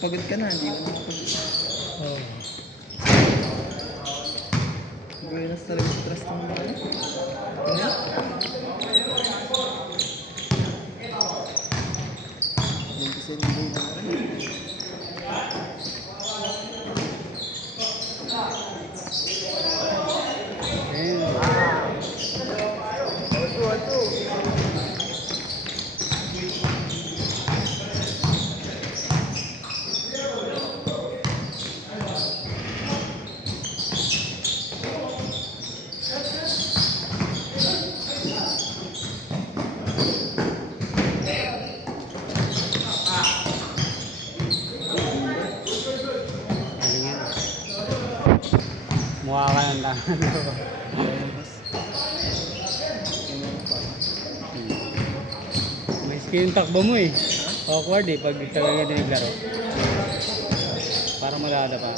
pagod ka na, hindi mo nakapagod. Oo. Buenas talaga sa trust ng mga ano. Ganyan. Yung kasi hindi na ano. Mukha ka ng tangan. May skill yung takbo mo eh. Awkward eh pag talaga diniglaro. Parang malada pa.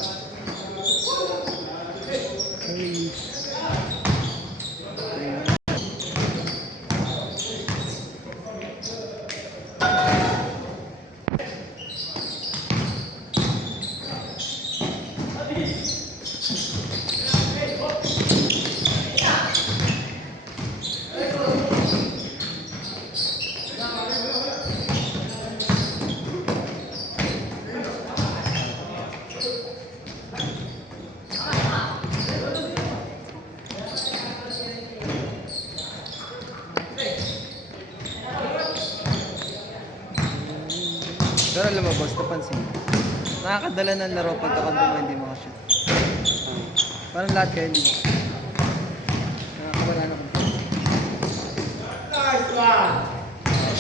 Pero alam mo boss, napansin mo. Nakakadala ng laro pagkakampo mo hindi makashoot. Parang lahat kayo hindi mo. Nakakawala na kung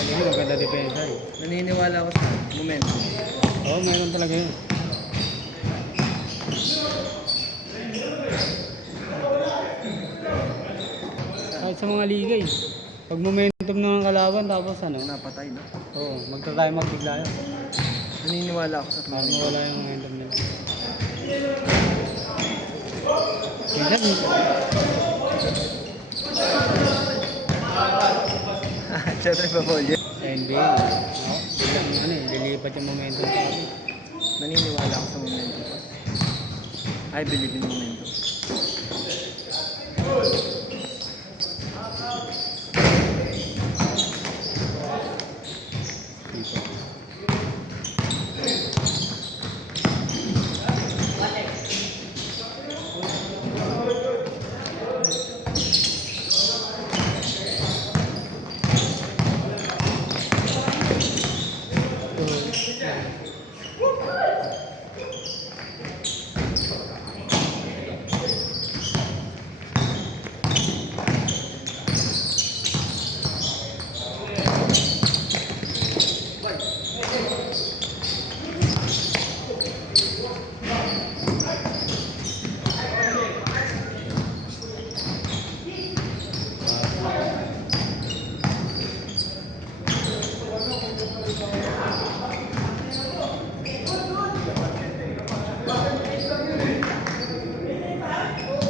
Hindi maganda depensa eh. naniniwala ako sa momento. Oo, meron talaga yun. Kahit sa mga liga eh. Pag momentum ng kalaban tapos ano, Napatay na. oo, magta-tayo magbigla yun. Naniniwala ako sa Para momento. mawala yung momentum nila. Minsan, Siyempre pa po yun. sa NBA, no? Biglang ano eh, lilipat yung momentum sa atin. Naniniwala ako sa momento boss. I believe in momento.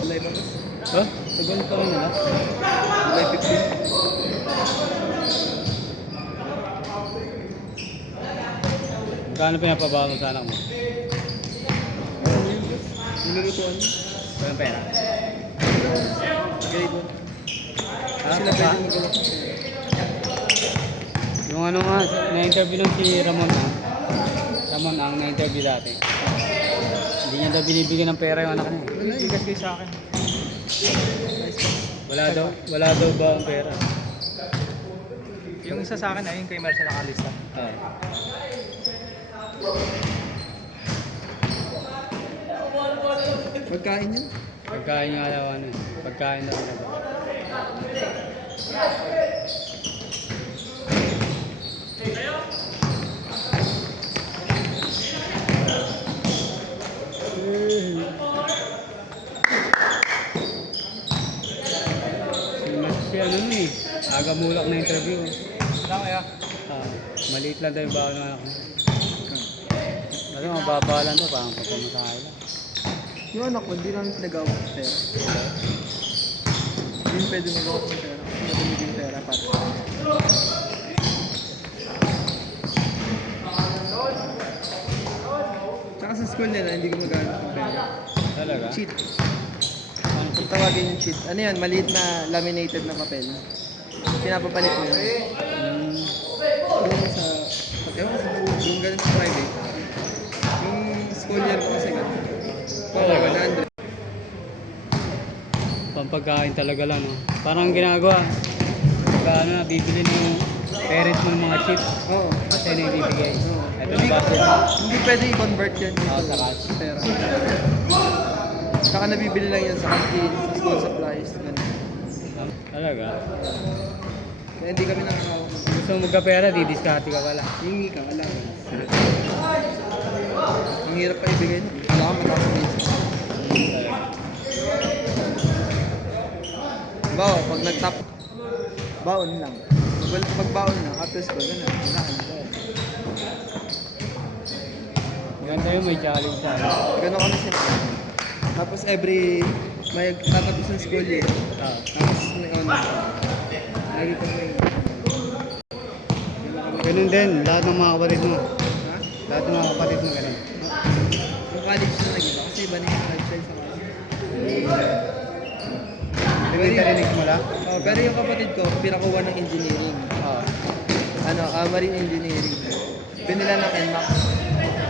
July pa boss? Oh, tagal pa rin nila. July 15. Kano pinapabago sa anak mo? Nilulutuan. Walang pera. Grade 1. Ah, Sila pa? pwede magawa. Yung ano nga, na-interview nung si Ramon ang na-interview dati. Hindi niya daw binibigyan ng pera yung anak niya. Wala eh. Bigas kayo sa akin. Wala daw ba ang pera? Yung isa sa akin ay yung kay Marcia nakalista. Ah. Pagkain yun. Pagkain nga daw ano eh. Pagkain daw ano. Si ano nun eh. Aga mulak na interview. Wala kaya? Ah, maliit lang daw yung baon ng anak mo. Ano, mababa lang to. Parang papamasahe lang. Yung anak ko, hindi namin pinagawa ng pera. Hindi pwede magawa ng pera. Hindi binigyan pera para sa akin. school nila, hindi gumagamit ng pera. Talaga? Cheat. Ano Kung tawagin yung cheat. Ano yan? Maliit na laminated na papel. Pinapapalit mo yun. Hmm. Yung sa... Ewan ko sa yung ganun sa private. Yung school year ko kasi ganun. Oo, 100. Pampagkain talaga lang, no? Parang ginagawa. Pagka ano, bibili ng parents mo ng mga chips. Oo. Kasi na ibibigay. Oo. Ito na ba? Hindi pwede i-convert yan dito. Oo, sa cash. Pera. Saka nabibili lang yan sa canteen, sa school supplies, ganun. Talaga? Kaya hindi kami nakakawak. Gusto mo magkapera, didiskarte ka pala. Hingi ka, wala ka. Ang hirap pa ibigay nun. Wala ka mataas na isa. Bawo, pag nag-top, baon lang. Pag baon na, kapos ko, gano'n. Wala ka na. Maganda yun, may challenge sa ano. Gano'n kami siya. Tapos may tatapos ng school year. Ah. Tapos may honor. Lagi kami may... Ganun din, lahat ng mga kapatid mo. Ha? Lahat ng mga kapatid mo ganun. Yung college na nag-iba kasi iba na yung lifestyle sa college. Pero yung tarinig mo lang? Oh, pero yung kapatid ko, pinakuha ng engineering. Oo. Marine engineering. Pinila ng NMAX.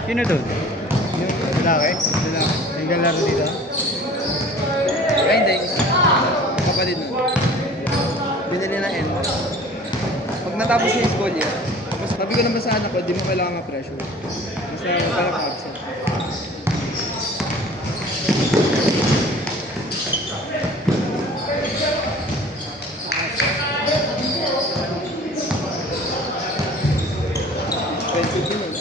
Sino doon? Yung Lalaki? lalaki. Naglalaro dito? Ay, hindi. Kapatid nun. Binili ng NMAX. Pag natapos yung school year, tapos sabi ko naman sa anak ko, di mo kailangan ma-pressure. Kasi parang absent. Expensive din eh.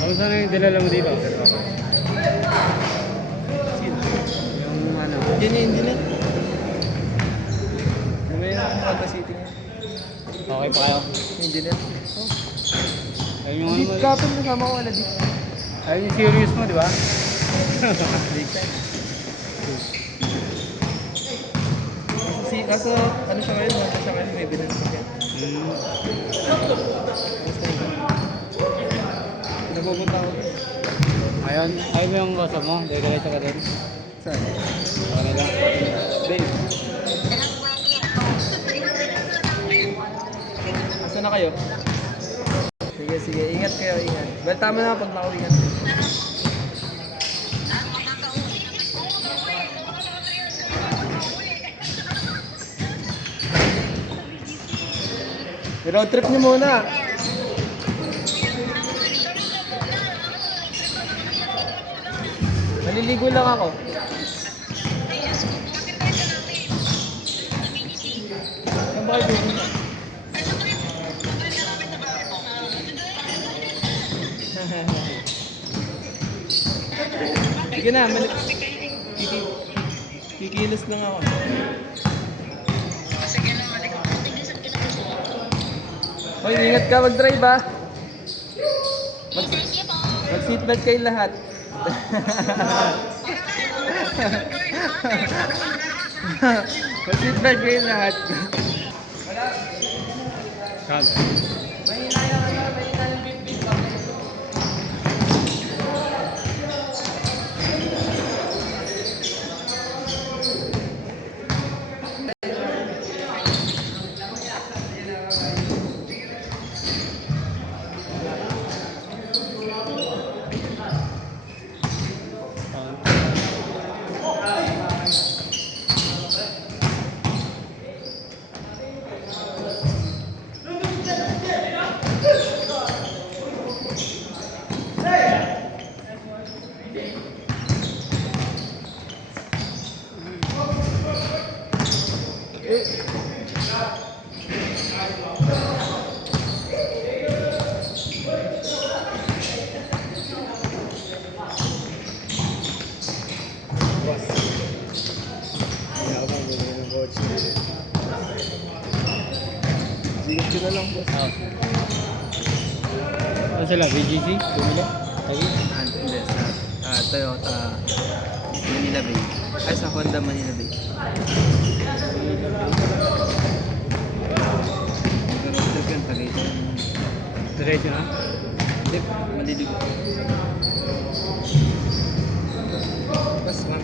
Ano sana yung dinala mo dito? Yung ano? Yun yung engineer. Lumaya na akong Honda City ngayon. Okay pa kayo? Engineer. Ayun yung ano Deep mo? kapon kasama ko wala deep. Ayun yung serious mo, di ba? Big time. Kaso ano siya ngayon, Honda siya ngayon, may binansin siya. Hmm. Napupunta ako doon. Ayun mo yung kasama mo? Diretso ka din? Saan? Okay lang. Babe. Asan na kayo? Sige, sige. Ingat kayo, ingat. Well, tama na pag nakauwi ka. Road trip niyo muna. Maliligo lang ako. Saan ba kayo pupunta? Sige na, kikilos lang ako. Hoy, ingat ka mag-drive ah. Mag-seatbelt kayo lahat. Mag-seatbelt kayo lahat. Kala. Boss. Hindi ako bumili ng kotse. Sigat ko na lang, boss. Ano sila? BGC? Bumili? Lagi? Hindi, sa Toyota Manila Bay. Ay, sa Honda Manila Bay. Pero trip yun, Tagaytay. Diretso na? Hindi, maliligo. Bas, ma'am.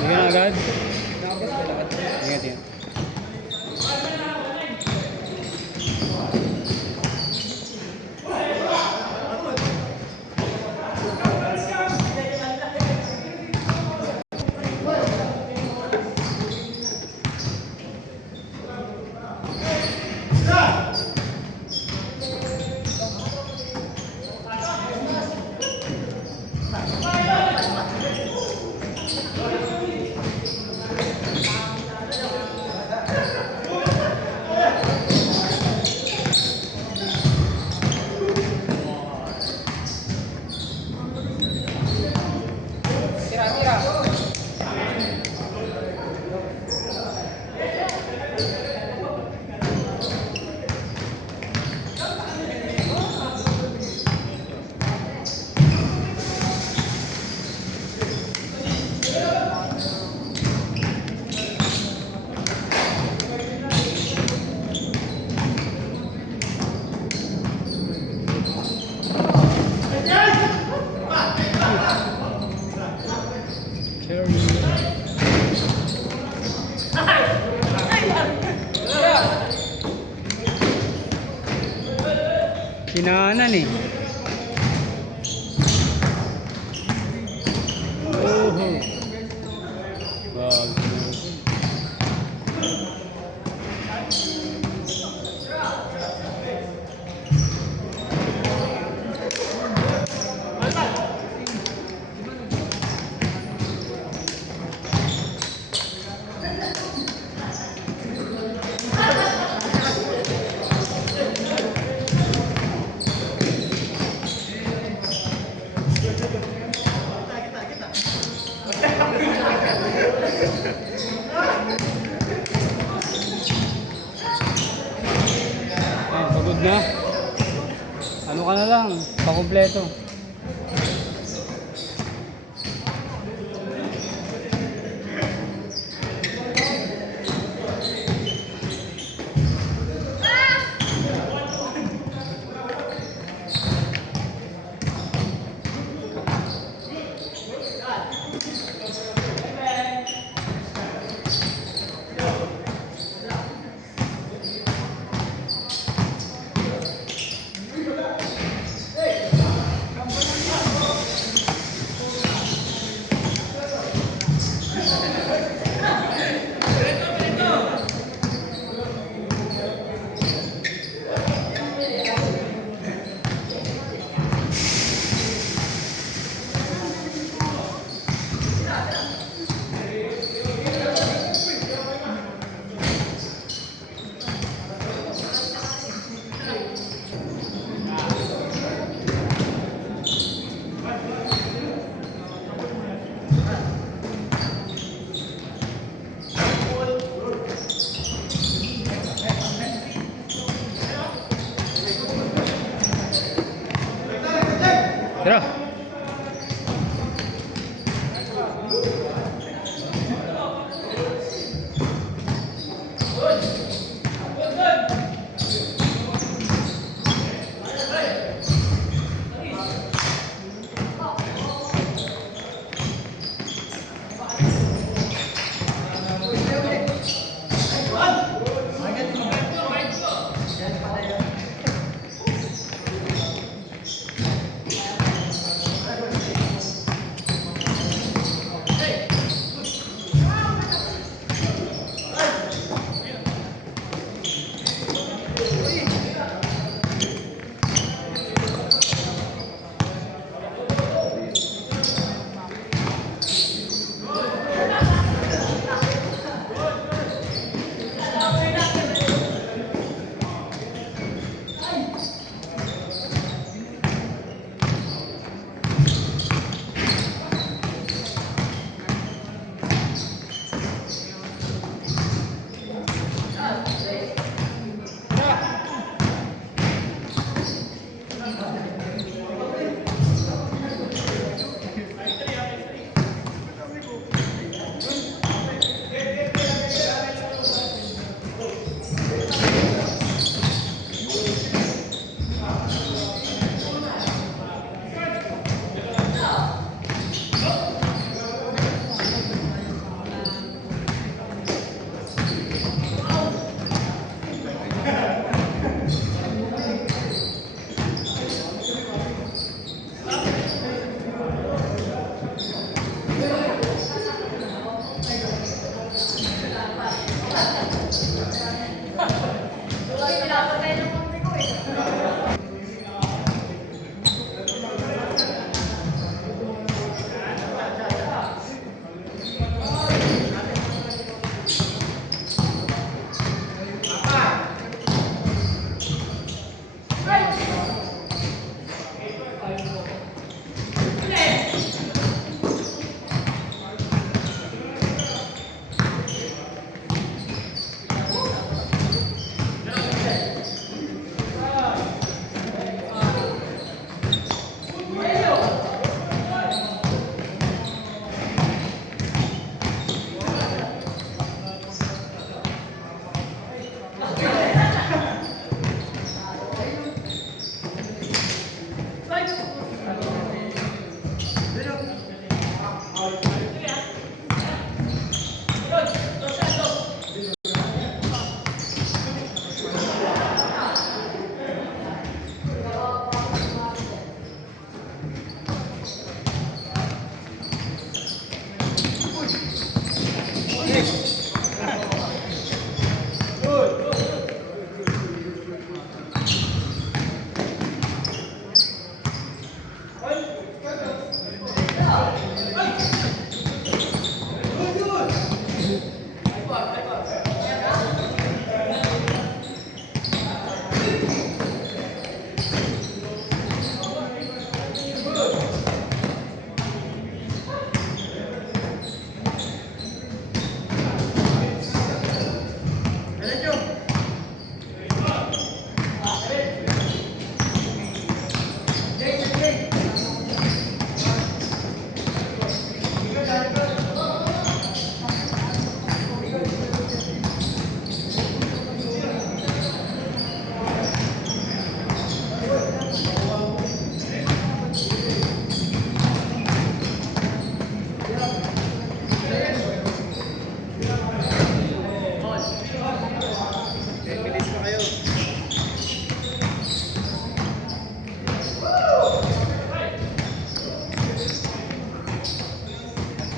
Hindi ka na agad? Nakabas ka lahat. Ingat yan. Kinahanan eh. Oh. Wag. Pagod na. Ano ka na lang, pakumpleto.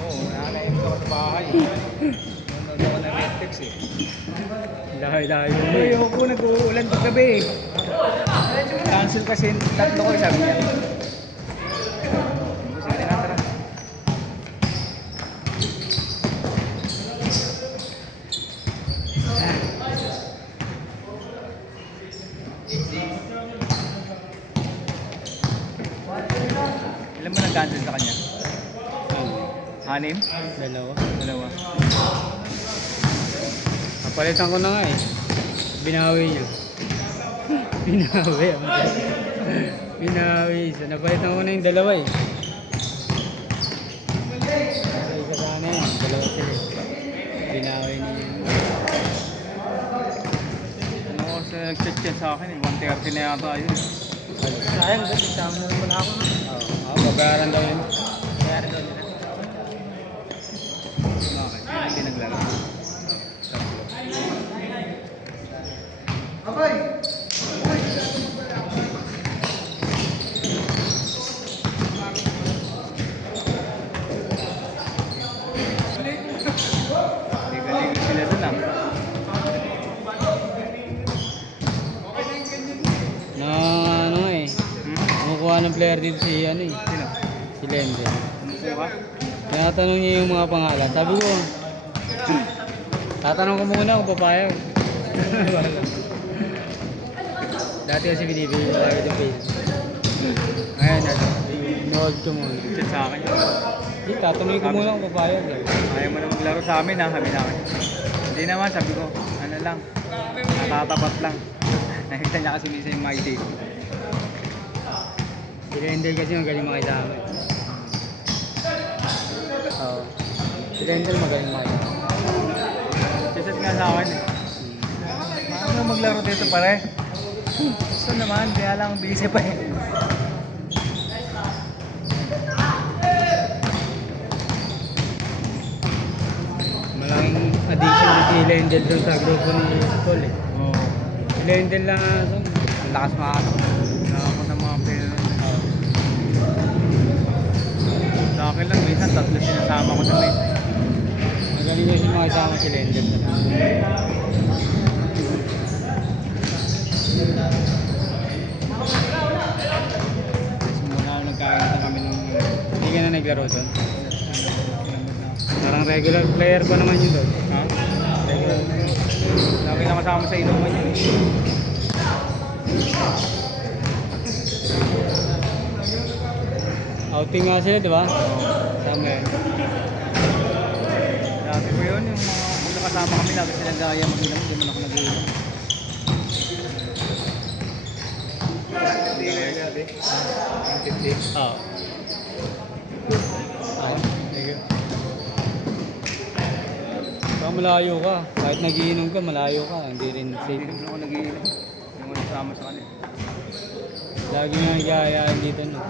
Oo, nakakain ko sa bahay. Nanonood ako ng Netflix eh. Layo-layo mo Ay, eh. ako nag-uulan paggabi eh. Cancel kasi tatlo ko, sabi niya. Sige na, tara. Ilan mo nag-cancel sa kanya? Anim? Dalawa. Dalawa. Napalitan ko na nga eh. Binawi niya. Binawi. Binawi isa. Napalitan ko na yung dalawa eh. Isa sana yun. Dalawa sila. Binawi niya. Ano ko sa nag-chat sa akin eh, 130 na yata yun. Sayang, ba't isama na naman ako? Oo, babayaran daw yun. Bayaran daw nila. Bakit? Hindi naglalaro. Liga-liga sila dun ah. Na ano eh. Kumukuha ng player dito si ano eh. Sino? Si Lende. Kumukuha? Tinatanong niya yung mga pangalan. Sabi ko, tatanong ko muna kung papayag. Wala. Dati kasi binibigay ko lagi ng page. Ngayon, inood ko muna. Chat sa akin. Hindi, tatanungin ko muna kung papayag. Ayaw mo na maglaro sa amin ha, sabi namin. Hindi naman, sabi ko, ano lang, natatapat lang. Nakita niya kasi minsan yung mighty. Si Lendel kasi magaling makisama. Oo. Si Lendel magaling makisama. Chat nga sa akin eh. Paano maglaro dito pare? Gusto naman, kaya lang busy pa eh. Malaking addition ni si Lendel doon sa grupo ni Paul eh. Oo. Si Lendel lang ang lakas makakatak. Wala ako ng mga pera. Sa akin lang, minsan tatlo sinasama ko na may. Magaling kasi makisama si Lendel. Simula nagkain na kami ng Hindi ka na naglaro doon. Parang regular player pa naman yun doon. ha? Lagi na kasama sa inuman yun. Outing nga sila, di ba? Tama yun. Dati ko yun, yung mga kung nakasama kami, lagi sila gaya mag-inom, hindi man ako nag-inom. Oo. Ah, thank you. Baka malayo ka. Kahit nagiinom ka, malayo ka. Hindi rin Hindi safe. naman ako nag-inom. Yung ako nasama sa kanila. Lagi nga nagkayaan dito, no?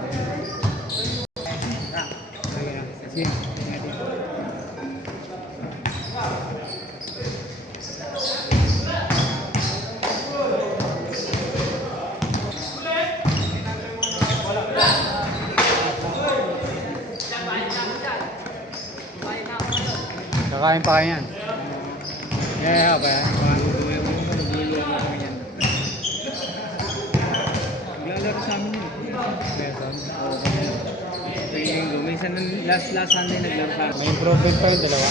Sige na. Sige. Kakain pa kayo yan? Yeah, pa yan. Nagluluto kami yan. Naglalaro sa amin yun. Beson. Oo, kami. Tuwing linggo. Minsan last Sunday naglaro sa May amin. improvement pa yung dalawa.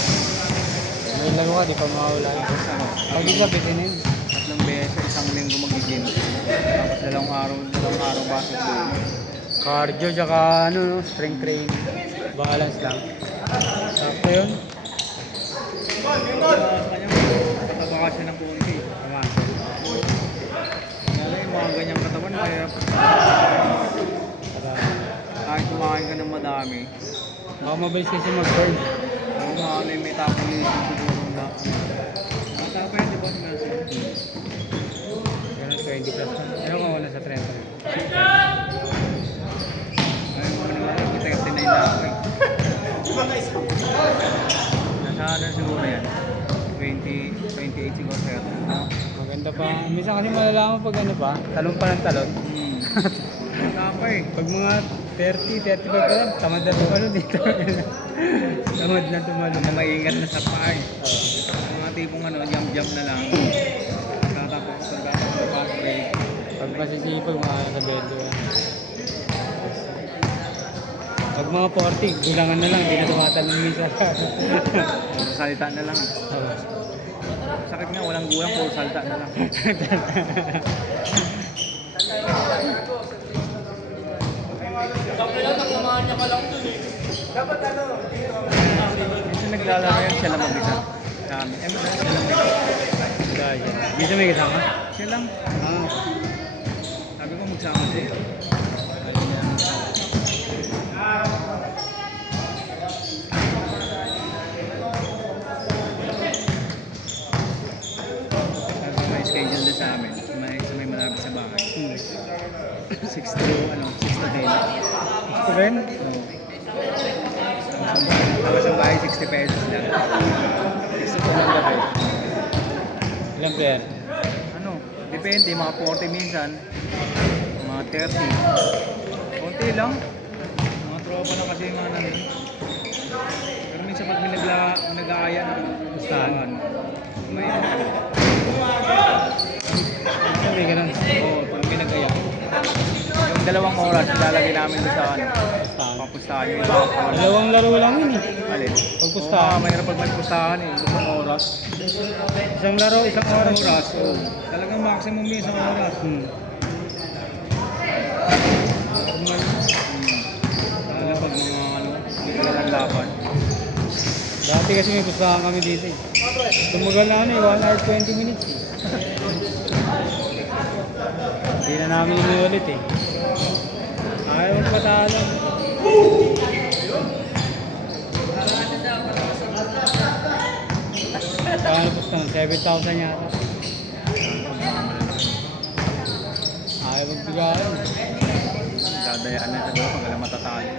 May laro ka, di pa mawala yun. Pag isa, bitin na yun. Tatlong beses, isang linggo mag-gym. Tapos dalawang araw basketball. Cardio, tsaka ano, no, strength training. Balance lang. Sakto yun. Kanya, nakabaka siya ng konti. Tama. Kaya yung mga ganyang katawan, kaya Para, kahit kumakain ka ng madami, baka mabilis kasi mag-burn. ang mga may metabolism siguro na. Bata pa yun, di ba? Si Nelson? Ganun, 20 plus na. Ano kung wala sa 30 na. Ayaw ko naman, 39 na ako eh. Nasa ano siguro yan? 28 siguro sa'yo. Maganda pa. Minsan kasi malalaman pag ano pa, talon pa ng talon. Bata pa eh. Pag mga 30, 35 ka lang, tamad na tumalo dito. Tamad na tumalo. na maingat na sa paa eh. Mga tipong ano, jump na lang. Tatapos pa break. Pag masisipag, mga sa bendo yan. Pag mga 40, gulangan na lang, hindi na tumatalong minsan. Puro salita na lang. Sakit nga, walang gulang, puro salita na lang. Minsan naglalaro yan, siya lang mag-isa. Sa amin. Minsan siya lang mag-isa. Dahil. Bisa may kasama? Siya lang. Ah, Sabi ko magsama siya. Sabi niya magsama. Sabi ko may schedule din sa amin. Sa may malapit sa bahay. 6 to 10. gusto rin? Tapos ang bahay 60 pesos lang. 6 to 10 ng gabi. Ilang player? Ano, depende, mga 40 minsan, mga 30. Konti lang. Mga tropa lang kasi yung mga nandun. Pero minsan pag may nag-aaya na Gustahan. may Sabi ganun. oo, pag may nag-aaya. Yung 2 oras, lalagay namin doon sa ano, Gustahan. papustahan. Yung ibang oras. Dalawang laro lang yun eh. Alin? Pagpustahan. Oo, mayroon pag may pustahan eh, 2 oras. Isang laro, isang oras. Oras, oo. Talagang maximum yung 1 oras. Lalo pag mga ano, hindi ka lang laban. Dati kasi may pustahan kami dito eh. Tumagal na ano eh, 1 hour 20 minutes eh. Hindi na namin inuulit eh. Ayaw magpatalo. Paano pustahan? 7,000 yata. Ayaw magbigayan. Dadayaan na ito pag alam matatalo.